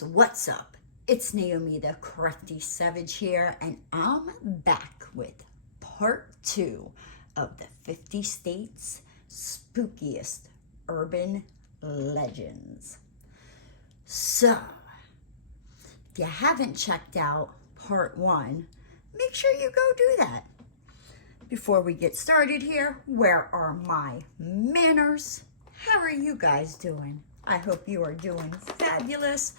guys, what's up? It's Naomi the Crafty Savage here, and I'm back with part 2 of the 50 States Spookiest Urban Legends. So, if you haven't checked out part 1, make sure you go do that. Before we get started here, where are my manners? How are you guys doing? I hope you are doing fabulous.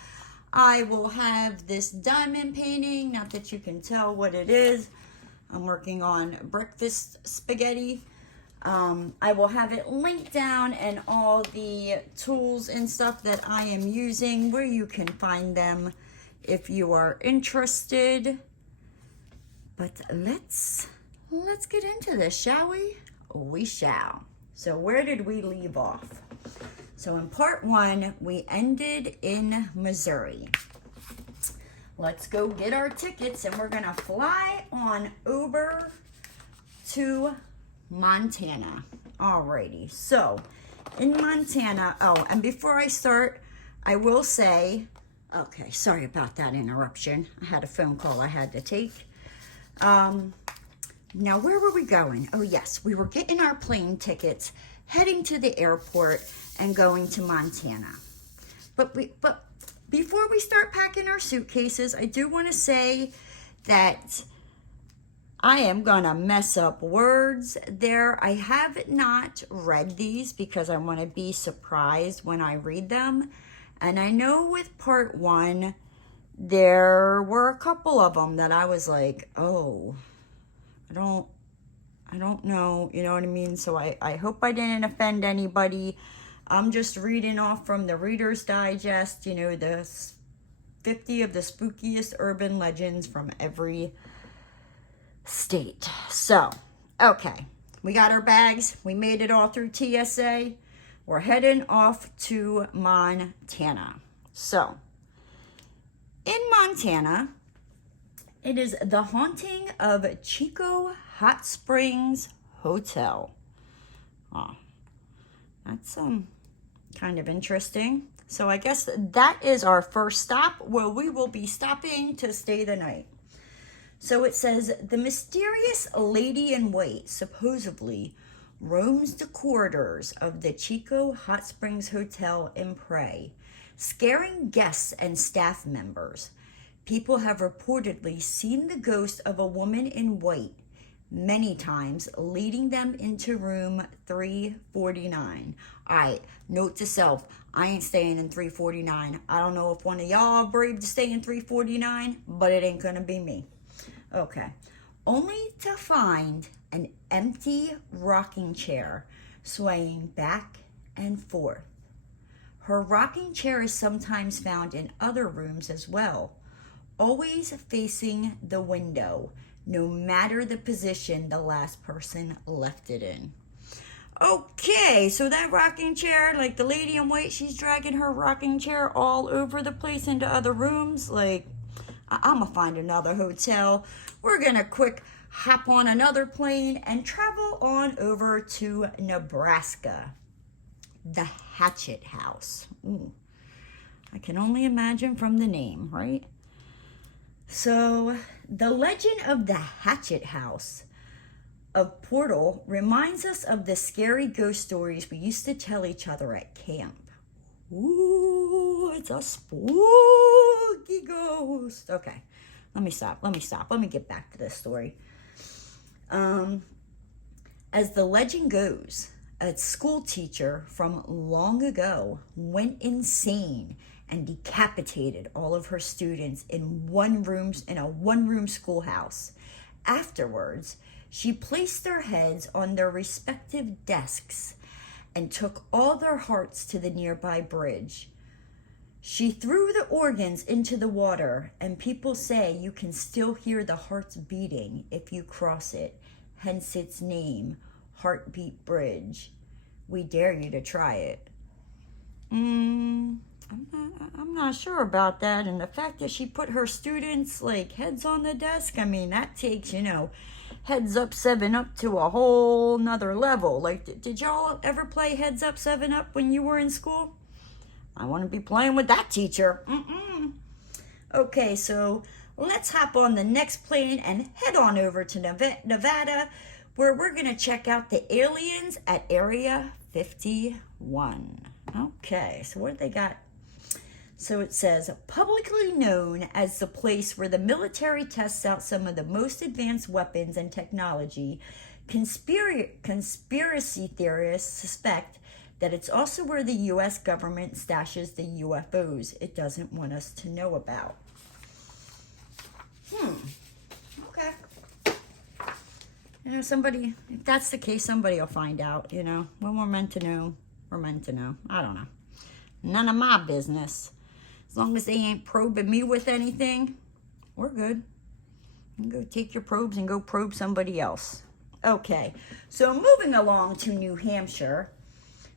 I will have this diamond painting, not that you can tell what it is. I'm working on breakfast spaghetti. I will have it linked down and all the tools and stuff that I am using, where you can find them if you are interested. But let's get into this, shall we? We shall. So where did we leave off? So in part 1, we ended in Missouri. Let's go get our tickets and we're gonna fly on over to Montana. Alrighty, so in Montana, oh, and before I start, I will say, okay, sorry about that interruption. I had a phone call I had to take. Now, where were we going? Oh, yes, we were getting our plane tickets, heading to the airport and going to Montana. But before we start packing our suitcases, I do want to say that I am going to mess up words there. I have not read these because I want to be surprised when I read them. And I know with part 1, there were a couple of them that I was like, oh, I don't know, you know what I mean? So I hope I didn't offend anybody. I'm just reading off from the Reader's Digest, you know, the 50 of the spookiest urban legends from every state. So, okay, we got our bags. We made it all through TSA. We're heading off to Montana. So, in Montana, it is the haunting of Chico Hot Springs Hotel. Oh, that's kind of interesting. So I guess that is our first stop, where we will be stopping to stay the night. So it says, the mysterious lady in white supposedly roams the corridors of the Chico Hot Springs Hotel in Prey, scaring guests and staff members. People have reportedly seen the ghost of a woman in white many times, leading them into room 349. All right, note to self, I ain't staying in 349. I don't know if one of y'all are brave to stay in 349, but it ain't gonna be me. Okay, only to find an empty rocking chair swaying back and forth. Her rocking chair is sometimes found in other rooms as well, always facing the window, no matter the position the last person left it in. Okay, so that rocking chair, like the lady in white, she's dragging her rocking chair all over the place into other rooms. Like, I'm gonna find another hotel. We're gonna quick hop on another plane and travel on over to Nebraska. The Hatchet House. Ooh, I can only imagine from the name, right? So, the legend of the Hatchet House of Portal reminds us of the scary ghost stories we used to tell each other at camp. Ooh, it's a spooky ghost. Okay, let me stop. Let me get back to this story. As the legend goes, a school teacher from long ago went insane and decapitated all of her students in a one-room schoolhouse. Afterwards, she placed their heads on their respective desks and took all their hearts to the nearby bridge. She threw the organs into the water, and people say you can still hear the hearts beating if you cross it, hence its name, Heartbeat Bridge. We dare you to try it. I'm not sure about that. And the fact that she put her students, like, heads on the desk, I mean, that takes, you know, Heads Up 7-Up to a whole nother level. Like, did y'all ever play Heads Up 7-Up when you were in school? I want to be playing with that teacher. Okay, so let's hop on the next plane and head on over to Nevada, where we're going to check out the aliens at Area 51. Okay, so what do they got? So it says, publicly known as the place where the military tests out some of the most advanced weapons and technology, conspiracy theorists suspect that it's also where the U.S. government stashes the UFOs it doesn't want us to know about. Okay. You know, somebody, if that's the case, somebody will find out, you know. When we're meant to know, we're meant to know. I don't know. None of my business. As long as they ain't probing me with anything, we're good. You can go take your probes and go probe somebody else. Okay, so moving along to New Hampshire,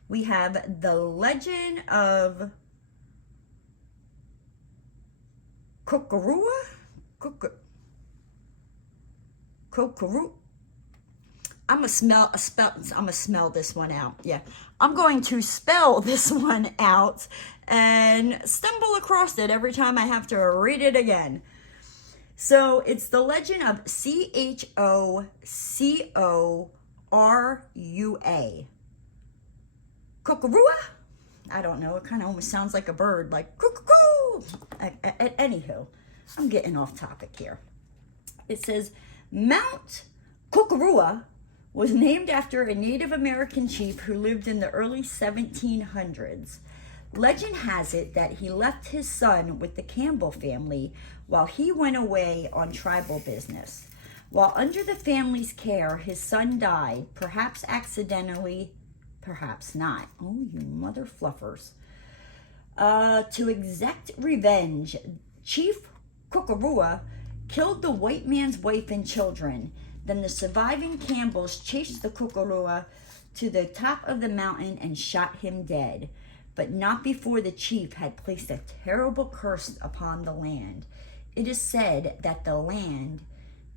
we have the legend of Kokorua? Kokorua? I'm gonna smell this one out. Yeah, I'm going to spell this one out and stumble across it every time I have to read it again. So it's the legend of Chocourua. Kokorua? I don't know. It kind of almost sounds like a bird, like cuckoo. Anywho, I'm getting off topic here. It says Mount Kokorua was named after a Native American chief who lived in the early 1700s. Legend has it that he left his son with the Campbell family while he went away on tribal business. While under the family's care, his son died, perhaps accidentally, perhaps not. Oh, you mother fluffers. To exact revenge, Chief Kokorua killed the white man's wife and children. Then the surviving Campbells chased the Kokorua to the top of the mountain and shot him dead, but not before the chief had placed a terrible curse upon the land. It is said that the land,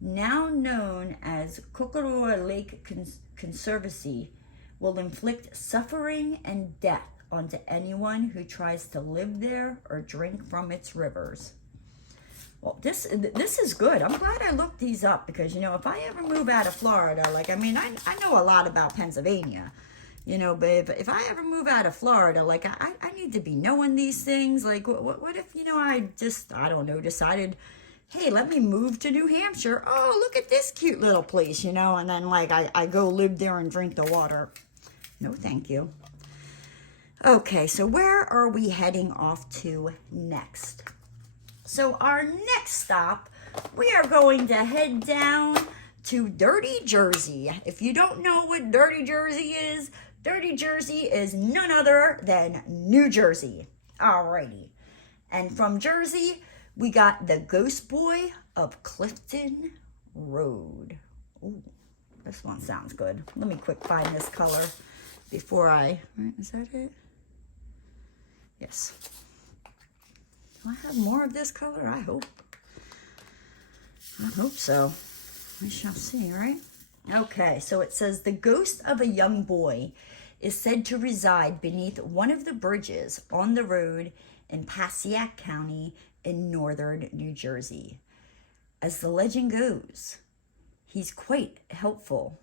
now known as Kokorua Lake Conservancy, will inflict suffering and death onto anyone who tries to live there or drink from its rivers. Well, this is good. I'm glad I looked these up because, you know, if I ever move out of Florida, like, I mean, I know a lot about Pennsylvania, you know, but if I ever move out of Florida, like, I need to be knowing these things. Like, what if, you know, I don't know, decided, hey, let me move to New Hampshire. Oh, look at this cute little place, you know, and then, like, I go live there and drink the water. No, thank you. Okay, so where are we heading off to next? So our next stop, we are going to head down to Dirty Jersey. If you don't know what Dirty Jersey is none other than New Jersey. Alrighty. And from Jersey, we got the Ghost Boy of Clifton Road. Ooh, this one sounds good. Let me quick find this color before right, is that it? Yes. Do I have more of this color? I hope so. We shall see, right? Okay, so it says the ghost of a young boy is said to reside beneath one of the bridges on the road in Passaic County in northern New Jersey. As the legend goes, he's quite helpful,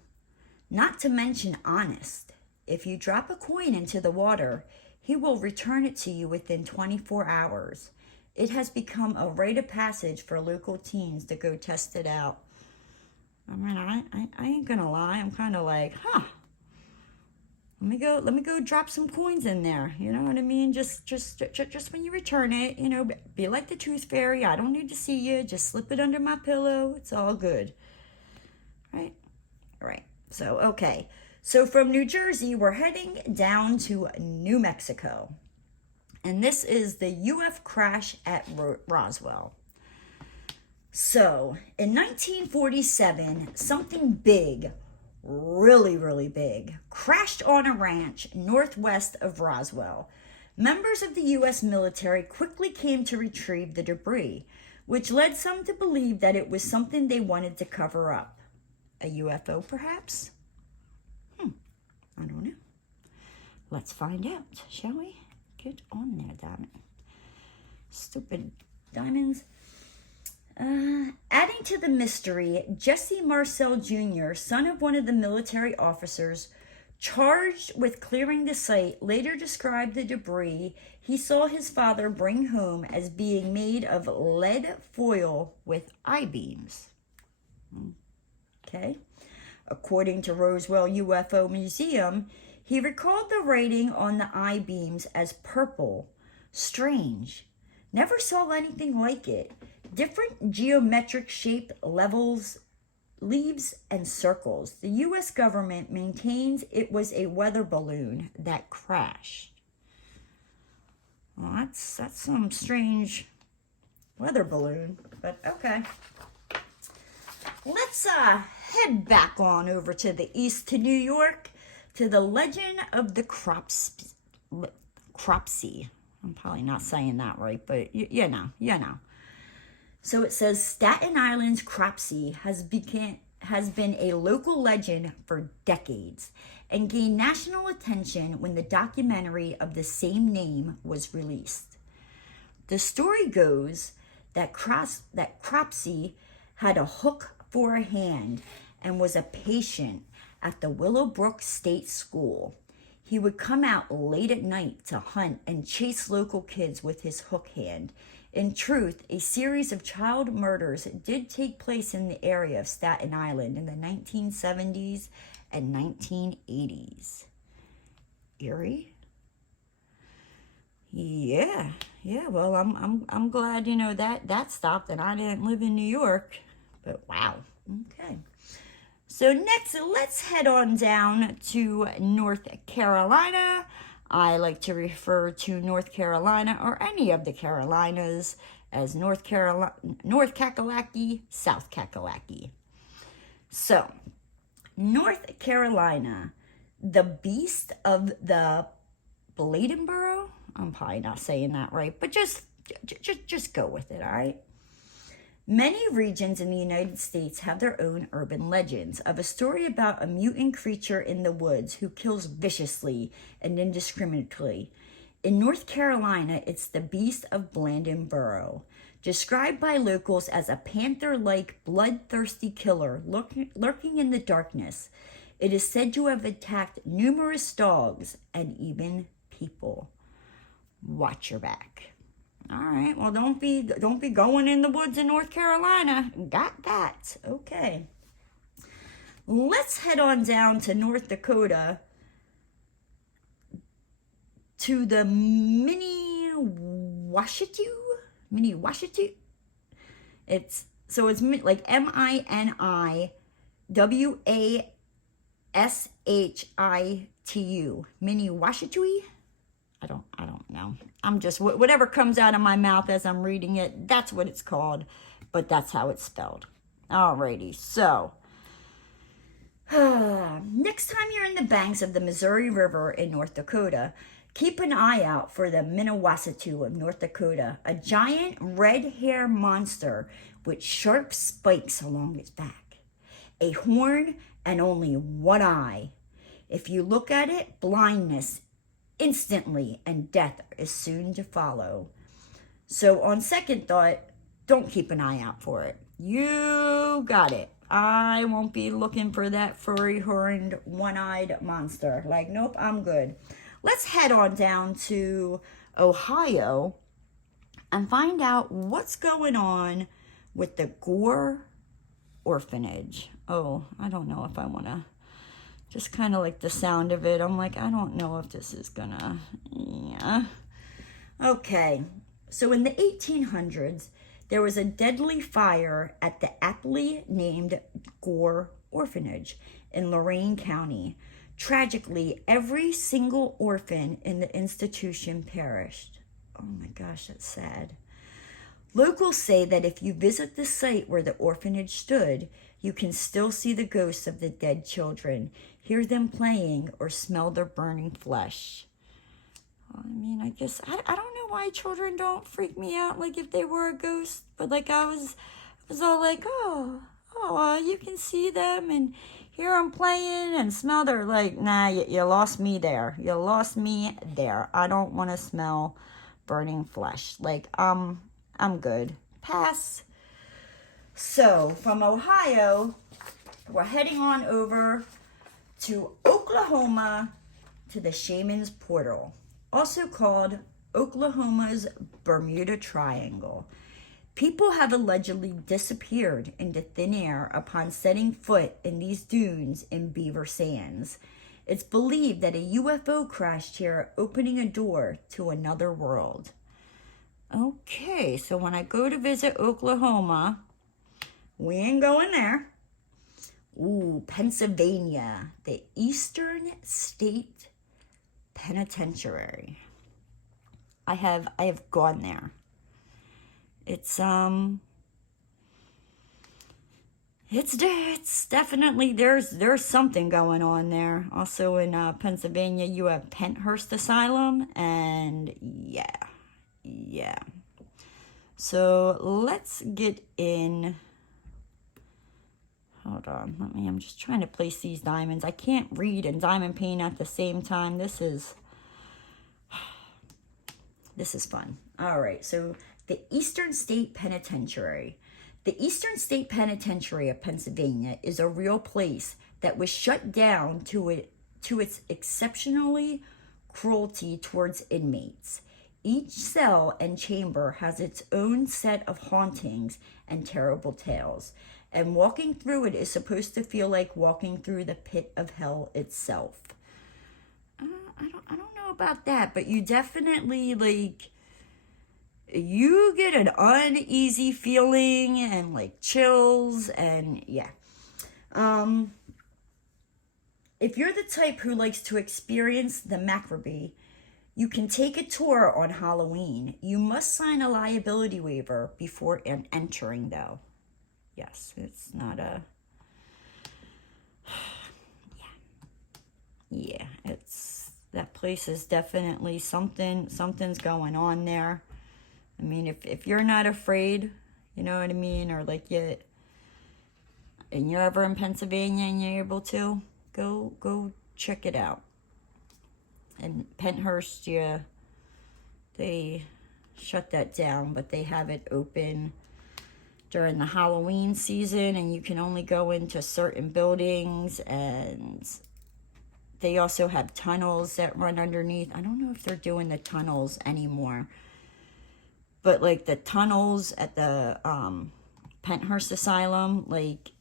not to mention honest. If you drop a coin into the water, he will return it to you within 24 hours. It has become a rite of passage for local teens to go test it out. I mean, I ain't gonna lie. I'm kind of like, let me go drop some coins in there. You know what I mean? Just when you return it, you know, be like the tooth fairy. I don't need to see you. Just slip it under my pillow. It's all good. Right? So, okay. So from New Jersey, we're heading down to New Mexico. And this is the UF crash at Roswell. So, in 1947, something big, really, really big, crashed on a ranch northwest of Roswell. Members of the U.S. military quickly came to retrieve the debris, which led some to believe that it was something they wanted to cover up. A UFO, perhaps? I don't know. Let's find out, shall we? Get on there, damn it. Stupid diamonds. Adding to the mystery, Jesse Marcel Jr., son of one of the military officers charged with clearing the site, later described the debris he saw his father bring home as being made of lead foil with I-beams. Okay. According to Roswell UFO Museum, he recalled the writing on the I-beams as purple. Strange. Never saw anything like it. Different geometric shape levels, leaves, and circles. The U.S. government maintains it was a weather balloon that crashed. Well, that's some strange weather balloon, but okay. Let's head back on over to the east to New York, to the legend of the Cropsey. I'm probably not saying that right, but you know. So it says Staten Island's Cropsey has been a local legend for decades and gained national attention when the documentary of the same name was released. The story goes that Cropsey had a hook for a hand and was a patient at the Willowbrook State School. He would come out late at night to hunt and chase local kids with his hook hand. In truth, a series of child murders did take place in the area of Staten Island in the 1970s and 1980s. Eerie? Yeah. Well, I'm glad that stopped, and I didn't live in New York. But wow. Okay. So next, let's head on down to North Carolina. I like to refer to North Carolina or any of the Carolinas as North Kakalaki, South Kakalaki. So, North Carolina, the beast of the Bladenboro. I'm probably not saying that right, but just go with it, all right? Many regions in the United States have their own urban legends of a story about a mutant creature in the woods who kills viciously and indiscriminately. In North Carolina, it's the beast of Bladenboro, described by locals as a panther-like, bloodthirsty killer lurking in the darkness. It is said to have attacked numerous dogs and even people. Watch your back. All right, well, don't be going in the woods in North Carolina. Got that. Okay. Let's head on down to North Dakota to the Mini-Washatu. It's like Miniwashitu. Mini-Washatu. I don't know. I'm just, whatever comes out of my mouth as I'm reading it, that's what it's called, but that's how it's spelled. Alrighty, so, next time you're in the banks of the Missouri River in North Dakota, keep an eye out for the Miniwashitu of North Dakota, a giant red hair monster with sharp spikes along its back, a horn, and only one eye. If you look at it, blindness instantly, and death is soon to follow. So on second thought, don't keep an eye out for it. You got it. I won't be looking for that furry, horned, one-eyed monster. Like, nope, I'm good. Let's head on down to Ohio and find out what's going on with the Gore Orphanage. Oh, I don't know if I want to. Just kind of like the sound of it. I'm like, I don't know if this is gonna, yeah. Okay, so in the 1800s, there was a deadly fire at the aptly named Gore Orphanage in Lorain County. Tragically, every single orphan in the institution perished. Oh my gosh, that's sad. Locals say that if you visit the site where the orphanage stood, you can still see the ghosts of the dead children, hear them playing, or smell their burning flesh. I mean, I guess, I don't know why children don't freak me out, like if they were a ghost, but like I was all like, oh, you can see them and hear them playing and smell, they're like, nah, you lost me there. You lost me there. I don't want to smell burning flesh. Like, I'm good. Pass. So, from Ohio, we're heading on over to Oklahoma to the Shaman's Portal, also called Oklahoma's Bermuda Triangle. People have allegedly disappeared into thin air upon setting foot in these dunes in Beaver Sands. It's believed that a UFO crashed here, opening a door to another world. Okay, so when I go to visit Oklahoma, we ain't going there. Ooh, Pennsylvania, the Eastern State Penitentiary. I have gone there. It's definitely, there's something going on there. Also in Pennsylvania, you have Penthurst Asylum, and yeah. So let's get in. Hold on, I'm just trying to place these diamonds. I can't read and diamond paint at the same time. This is fun. All right, so the Eastern State Penitentiary. The Eastern State Penitentiary of Pennsylvania is a real place that was shut down to its exceptionally cruelty towards inmates. Each cell and chamber has its own set of hauntings and terrible tales, and walking through it is supposed to feel like walking through the pit of hell itself. I don't know about that, but you definitely, like, you get an uneasy feeling and like chills, and yeah. If you're the type who likes to experience the macabre, you can take a tour on Halloween. You must sign a liability waiver before entering, though. Yes, it's not a... Yeah, it's... That place is definitely something's going on there. I mean, if you're not afraid, you know what I mean, or like and you're ever in Pennsylvania and you're able to, go check it out. And Penthurst, yeah, they shut that down, but they have it open during the Halloween season, and you can only go into certain buildings, and they also have tunnels that run underneath. I don't know if they're doing the tunnels anymore, but like the tunnels at the Penthurst Asylum, like,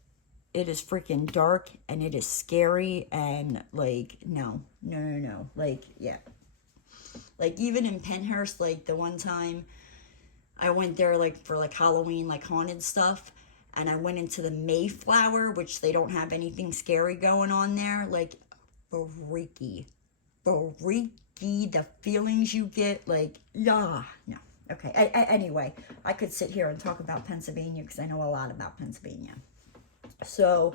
it is freaking dark and it is scary, and like, no. Like, yeah. Like, even in Penthurst, like, the one time I went there, like, for like Halloween, like haunted stuff, and I went into the Mayflower, which they don't have anything scary going on there. Like, freaky, the feelings you get, like, no. Okay, anyway, I could sit here and talk about Pennsylvania because I know a lot about Pennsylvania. So,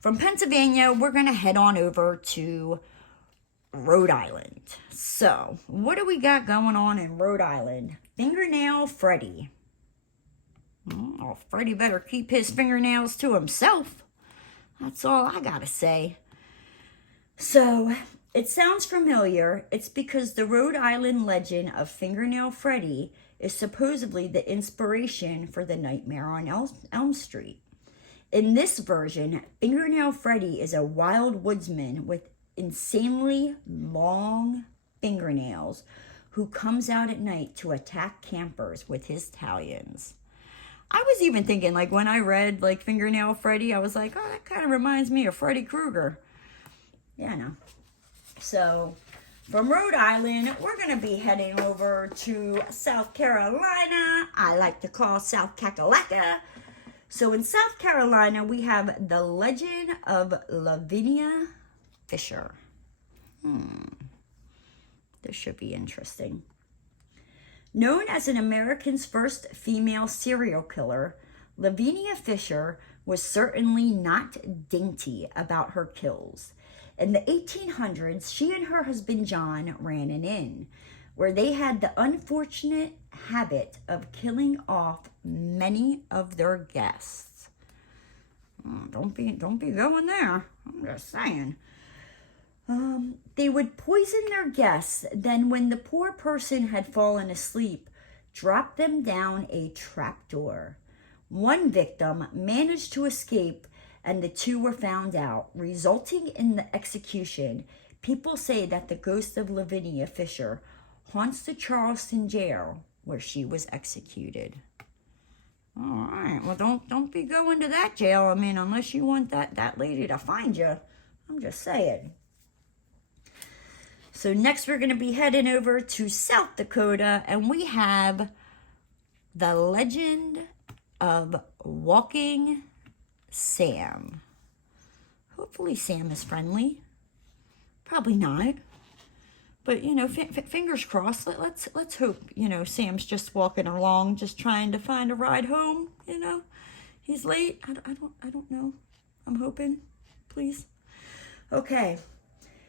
from Pennsylvania, we're going to head on over to Rhode Island. So, what do we got going on in Rhode Island? Fingernail Freddy. Oh, Freddy better keep his fingernails to himself. That's all I gotta say. So, it sounds familiar. It's because the Rhode Island legend of Fingernail Freddy is supposedly the inspiration for the Nightmare on Elm Street. In this version, Fingernail Freddy is a wild woodsman with insanely long fingernails who comes out at night to attack campers with his talons. I was even thinking, like, when I read, like, Fingernail Freddy, I was like, oh, that kind of reminds me of Freddy Krueger. Yeah, no. So, from Rhode Island, we're going to be heading over to South Carolina. I like to call South Kakalaka. So, in South Carolina, we have the legend of Lavinia Fisher. This should be interesting. Known as an American's first female serial killer, Lavinia Fisher was certainly not dainty about her kills. In the 1800s, she and her husband John ran an inn, where they had the unfortunate habit of killing off many of their guests. Oh, don't be going there. I'm just saying. They would poison their guests, then when the poor person had fallen asleep, drop them down a trapdoor. One victim managed to escape and the two were found out, resulting in the execution. People say that the ghost of Lavinia Fisher haunts the Charleston jail where she was executed. All right, well, don't be going to that jail. I mean, unless you want that lady to find you. I'm just saying. So next we're going to be heading over to South Dakota, and we have the legend of Walking Sam. Hopefully Sam is friendly. Probably not. But, you know, fingers crossed. Let's hope, you know, Sam's just walking along, just trying to find a ride home, you know. He's late. I don't know. I'm hoping. Please. Okay.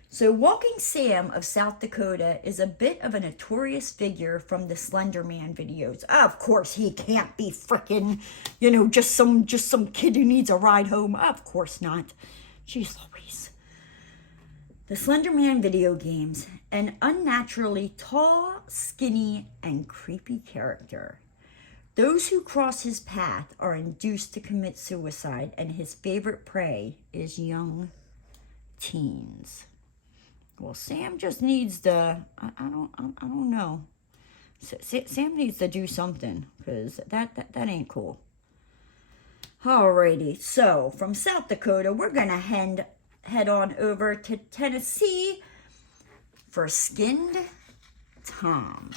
So Walking Sam of South Dakota is a bit of a notorious figure from the Slender Man videos. Of course, he can't be frickin', you know, just some kid who needs a ride home. Of course not. Jeez Louise. The Slender Man video games, an unnaturally tall, skinny, and creepy character. Those who cross his path are induced to commit suicide, and his favorite prey is young teens. Well, Sam just needs to, I don't know. Sam needs to do something, because that ain't cool. Alrighty, so from South Dakota, we're going to head on over to Tennessee for Skinned Tom.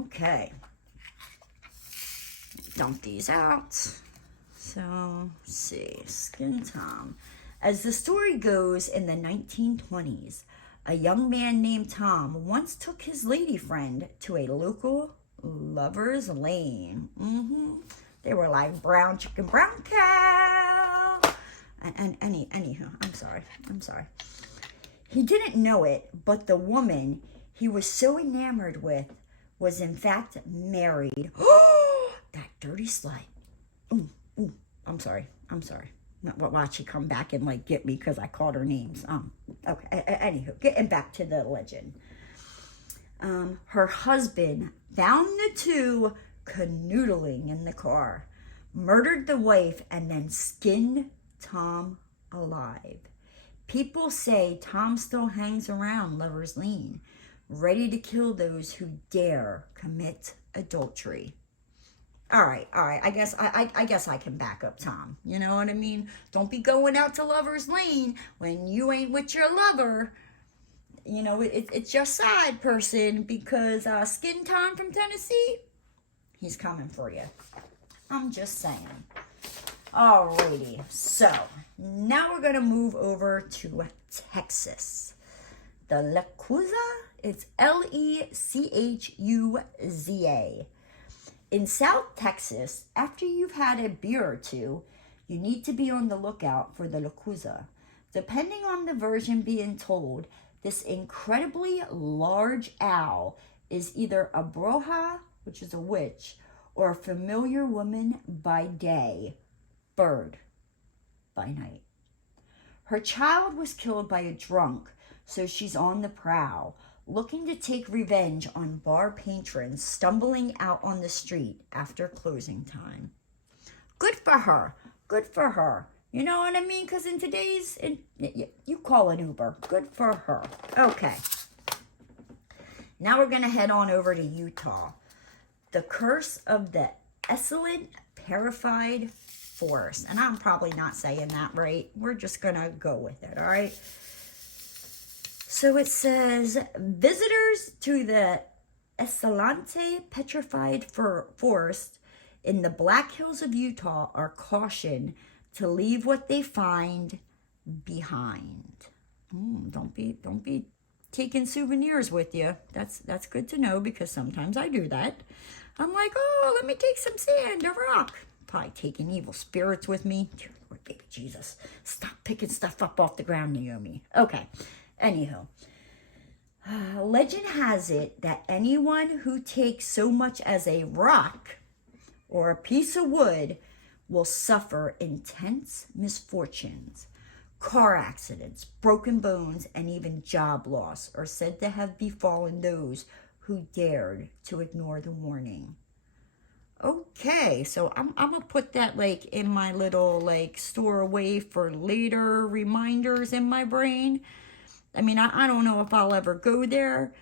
Okay. Dump these out. So, let's see, Skinned Tom. As the story goes, in the 1920s, a young man named Tom once took his lady friend to a local lover's lane. They were like brown chicken, brown cow. And anywho, I'm sorry. He didn't know it, but the woman he was so enamored with was in fact married. That dirty slut. Ooh, I'm sorry. Watch she come back and like get me because I called her names. Okay. Anywho, getting back to the legend. Her husband found the two canoodling in the car, murdered the wife, and then skinned Tom alive. People say Tom still hangs around Lover's Lane, ready to kill those who dare commit adultery. All right. I guess I can back up Tom. You know what I mean? Don't be going out to Lover's Lane when you ain't with your lover. You know, it's your side person, because Skin Tom from Tennessee, he's coming for you. I'm just saying. Alrighty. So, now we're going to move over to Texas. The Lechuza, it's Lechuza. In South Texas, after you've had a beer or two, you need to be on the lookout for the Lechuza. Depending on the version being told, this incredibly large owl is either a bruja, which is a witch, or a familiar woman by day, bird by night. Her child was killed by a drunk, so she's on the prowl, looking to take revenge on bar patrons stumbling out on the street after closing time. Good for her. You know what I mean? Because in today's, you call an Uber. Good for her. Okay. Now we're going to head on over to Utah. The Curse of the Excellent Purified Forest. And I'm probably not saying that right. We're just going to go with it, all right? So it says, visitors to the Escalante Petrified Forest in the Black Hills of Utah are cautioned to leave what they find behind. Don't be taking souvenirs with you. That's good to know, because sometimes I do that. I'm like, oh, let me take some sand, a rock. Probably taking evil spirits with me. Dear Lord, baby Jesus, stop picking stuff up off the ground, Naomi. Okay. Anywho, legend has it that anyone who takes so much as a rock or a piece of wood will suffer intense misfortunes. Car accidents, broken bones, and even job loss are said to have befallen those who dared to ignore the warning. Okay, so I'm gonna put that like in my little like store away for later reminders in my brain. I mean, I don't know if I'll ever go there,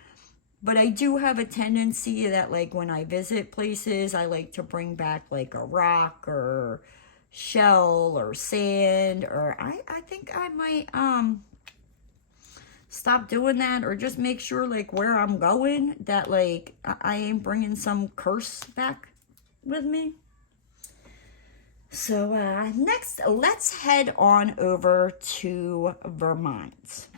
but I do have a tendency that like when I visit places, I like to bring back like a rock or shell or sand, or I think I might stop doing that, or just make sure like where I'm going that like I ain't bringing some curse back with me. So next, let's head on over to Vermont.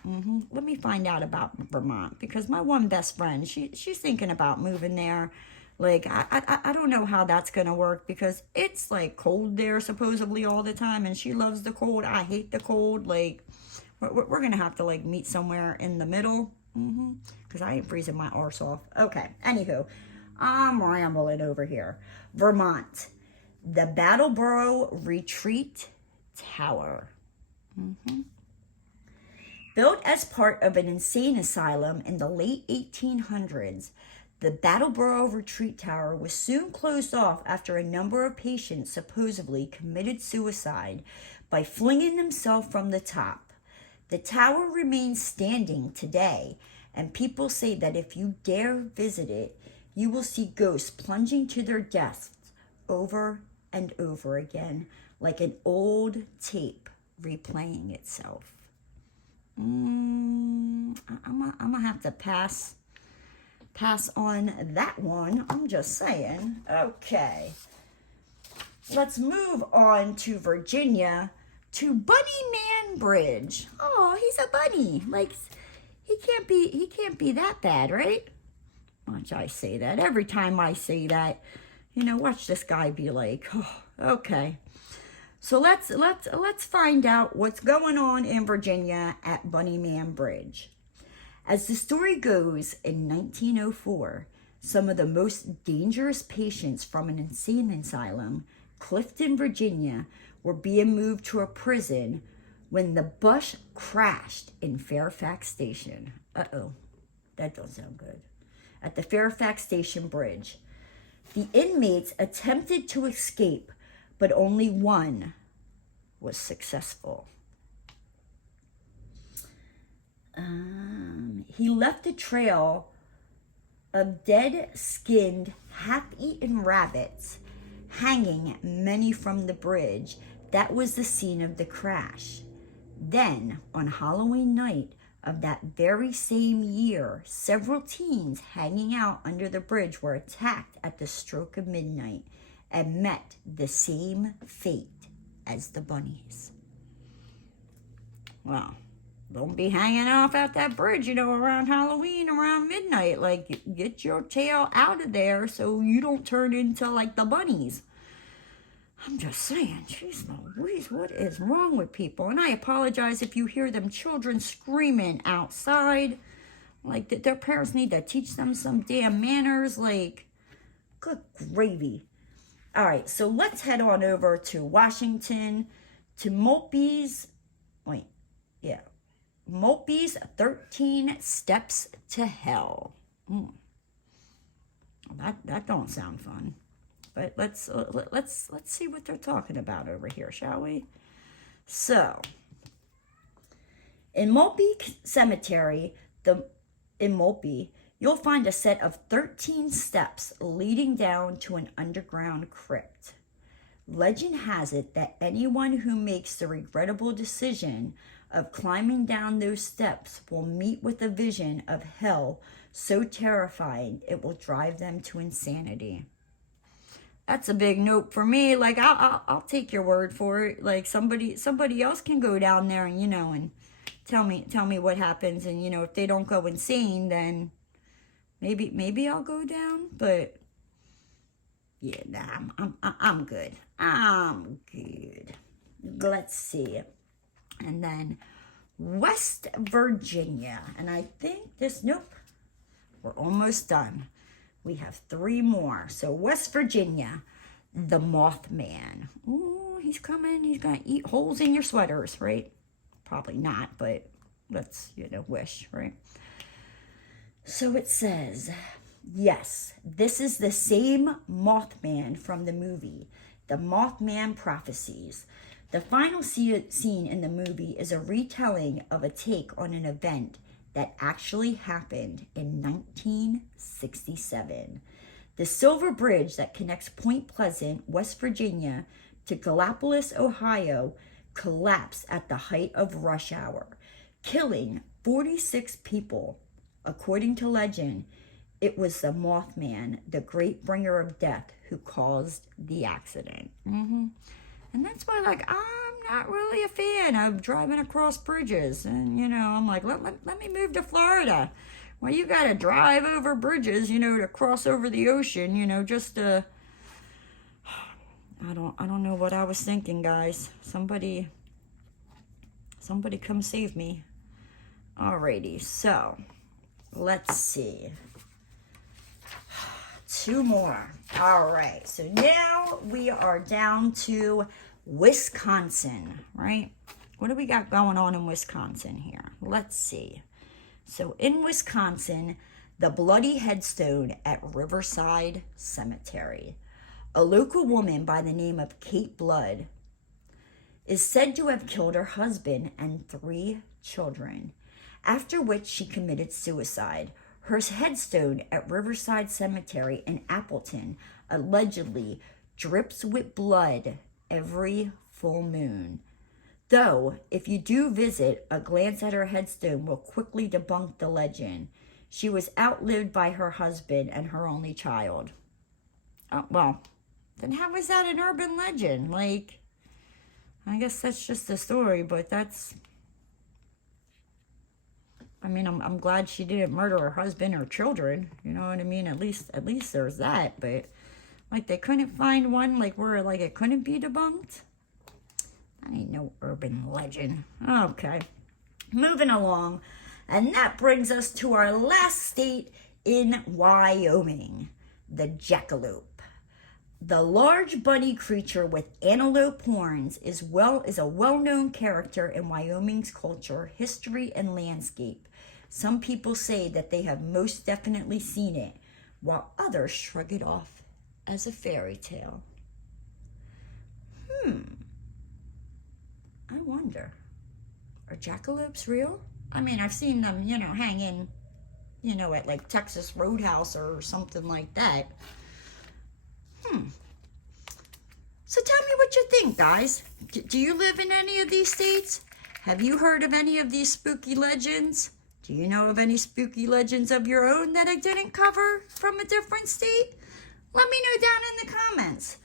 Let me find out about Vermont, because my one best friend, she's thinking about moving there. Like, I don't know how that's going to work, because it's like cold there supposedly all the time, and she loves the cold. I hate the cold. Like, we're going to have to like meet somewhere in the middle, because I ain't freezing my arse off. Okay, anywho, I'm rambling over here. Vermont, the Brattleboro Retreat Tower. Built as part of an insane asylum in the late 1800s, the Brattleboro Retreat Tower was soon closed off after a number of patients supposedly committed suicide by flinging themselves from the top. The tower remains standing today, and people say that if you dare visit it, you will see ghosts plunging to their deaths over and over again, like an old tape replaying itself. I'm gonna have to pass on that one. I'm just saying. Okay, let's move on to Virginia, to Bunny Man Bridge. Oh, he's a bunny. Like, he can't be that bad, right? Watch I say that. Every time I say that, you know, watch this guy be like, oh, okay. So let's find out what's going on in Virginia at Bunny Man Bridge. As the story goes, in 1904, some of the most dangerous patients from an insane asylum, Clifton, Virginia, were being moved to a prison when the bus crashed in Fairfax Station. Uh-oh, that don't sound good. At the Fairfax Station Bridge. The inmates attempted to escape, but only one was successful. He left a trail of dead-skinned, half-eaten rabbits hanging, many from the bridge. That was the scene of the crash. Then, on Halloween night of that very same year, several teens hanging out under the bridge were attacked at the stroke of midnight and met the same fate as the bunnies. Well, don't be hanging off at that bridge, you know, around Halloween, around midnight. Like, get your tail out of there so you don't turn into, like, the bunnies. I'm just saying, jeez Louise, what is wrong with people? And I apologize if you hear them children screaming outside. Like, that their parents need to teach them some damn manners. Like, good gravy. All right, so let's head on over to Washington, to Maltby's 13 Steps to Hell. That don't sound fun. But let's see what they're talking about over here, shall we? So, in Maltby Cemetery, in Maltby, you'll find a set of 13 steps leading down to an underground crypt. Legend has it that anyone who makes the regrettable decision of climbing down those steps will meet with a vision of hell so terrifying it will drive them to insanity. That's a big note for me. Like, I'll take your word for it. Like, somebody else can go down there and, you know, and tell me what happens. And, you know, if they don't go insane, then maybe I'll go down. But yeah, nah, I'm good. I'm good. Let's see. And then West Virginia. And I think nope, we're almost done. We have 3 more. So West Virginia, the Mothman. Ooh, he's coming. He's going to eat holes in your sweaters, right? Probably not, but let's, wish, right? So it says, yes, this is the same Mothman from the movie, The Mothman Prophecies. The final scene in the movie is a retelling of a take on an event that actually happened in 1967. The Silver Bridge that connects Point Pleasant, West Virginia, to Gallipolis, Ohio, collapsed at the height of rush hour, killing 46 people. According to legend, it was the Mothman, the great bringer of death, who caused the accident. And that's why, I'm not really a fan of driving across bridges. And, I'm like, let me move to Florida. Well, you got to drive over bridges, to cross over the ocean, just to... I don't know what I was thinking, guys. Somebody come save me. Alrighty, so let's see. 2 more. All right, so now we are down to Wisconsin, right? What do we got going on in Wisconsin here? Let's see. So in Wisconsin, the bloody headstone at Riverside Cemetery. A local woman by the name of Kate Blood is said to have killed her husband and 3 children, after which she committed suicide. Her headstone at Riverside Cemetery in Appleton allegedly drips with blood every full moon. Though, if you do visit, a glance at her headstone will quickly debunk the legend. She was outlived by her husband and her only child. Oh, well, then how is that an urban legend? I guess that's just the story, but that's... I'm glad she didn't murder her husband or children. You know what I mean? At least there's that. But, they couldn't find one, where, it couldn't be debunked? That ain't no urban legend. Okay. Moving along. And that brings us to our last state in Wyoming. The jackalope. The large bunny creature with antelope horns is a well-known character in Wyoming's culture, history, and landscape. Some people say that they have most definitely seen it, while others shrug it off as a fairy tale. I wonder, are jackalopes real? I've seen them, hanging, at Texas Roadhouse or something like that. So tell me what you think, guys. Do you live in any of these states? Have you heard of any of these spooky legends? Do you know of any spooky legends of your own that I didn't cover from a different state? Let me know down in the comments.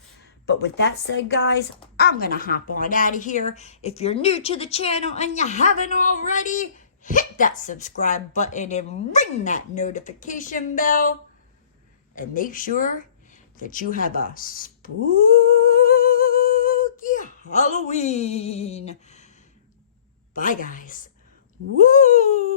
But with that said, guys, I'm going to hop on out of here. If you're new to the channel and you haven't already, hit that subscribe button and ring that notification bell. And make sure that you have a spooky Halloween. Bye, guys. Woo!